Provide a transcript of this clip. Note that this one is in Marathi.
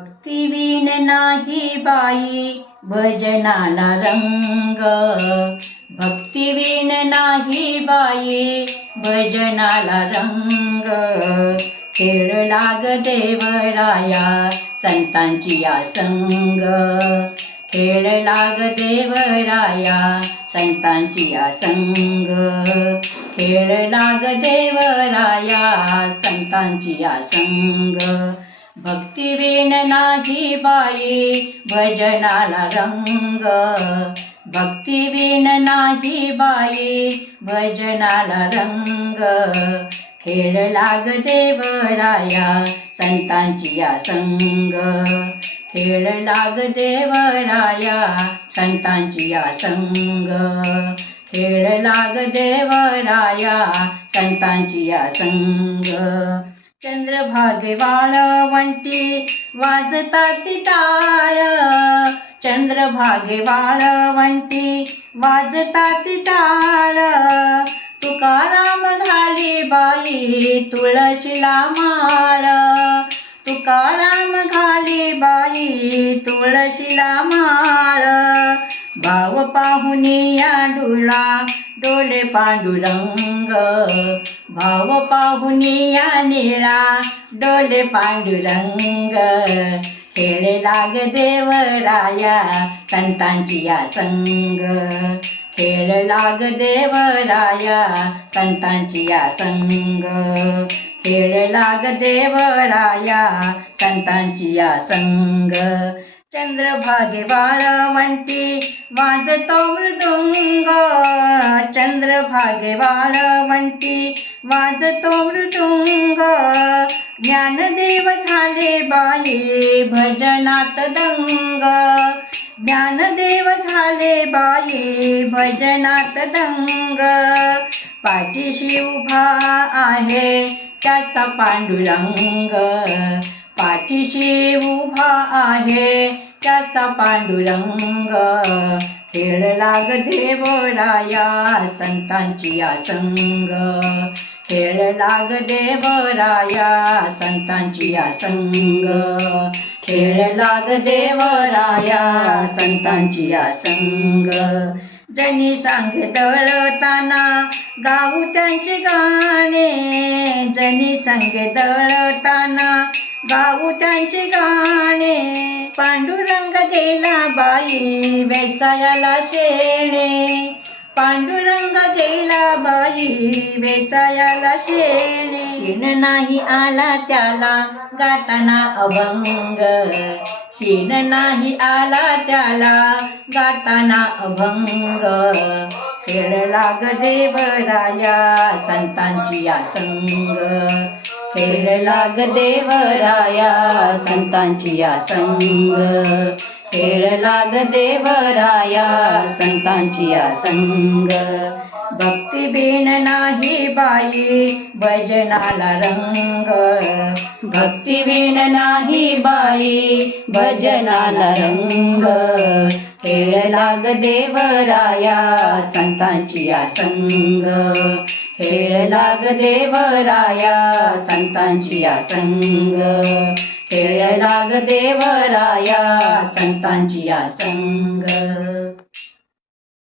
भक्तिविन नाही बाई भजनाला रंग, भक्तिविन नाही बाई भजनाला रंग. खेळ लाग देवराया संतांची या संग, खेळ लाग देवराया संतांची या संग, खेळ लाग देवराया संतांची या संग. भक्तिविन नाही बाई भजनाला रंग, भक्तिविन नाही बाई भजनाला रंग. खेळ लाग देवराया संतांची या संग, खेळ लाग देवराया संतांची या संग, खेळ लाग देवराया संतांची या संग. चंद्रभागे वाळवंटी वाजतात टाळ, चंद्रभागे वाळवंटी वाजतात टाळ. तुकाराम घाली बाई तुळशीला माळ, तुकाराम घाली बाई तुळशीला माळ. भाव पाहुनी या डुला डोले पांडुरंग, भाव पाहुनी या निळा डोले पांडुरंग. खेळ लाग देवराया संतांची या संग, खेळ लाग देवराया संतांची या संग, खेळ लाग देवराया संतांची या संग. चंद्रभागे वाळवंटी वाजतो मृदुंग, चंद्रभागे वाळवंटी वाजतो मृदुंग. ज्ञानदेव झाले बाई भजनात दंग, ज्ञानदेव झाले बाई भजनात दंग. पाठीशी उभा आहे त्याचा पांडुरंग, पाठीशी उभा आहे त्याचा पांडुरंग. खेळ लाग देवराया संतांची या संग, खेळ लाग देवराया संतांची या संग, खेळ लाग देवराया संतांची या संग. जनी सांगे दळताना गाऊ त्यांचे गाणे, जनी सांगे दळताना गाऊ त्यांचे गाणे. पांडुरंग गेला बाई वेचायला शेणे, पांडुरंग गेला बाई वेचायला शेणे. शीण नाही आला त्याला गाताना अभंग, शीण नाही आला त्याला गाताना अभंग. खेळ लाग देवराया संतांची या संग, खेळ लाग देवराया संतांची या संग, खेळ लाग देवराया संतांची या संग. भक्तिविन नाही बाई भजनाला रंग, भक्तिविन नाही बाई भजनाला रंग. खेळ लाग देवराया संतांची या संग, खेळ लाग देवराया संतांची या संग, खेळ लाग देवराया संतांची या संग.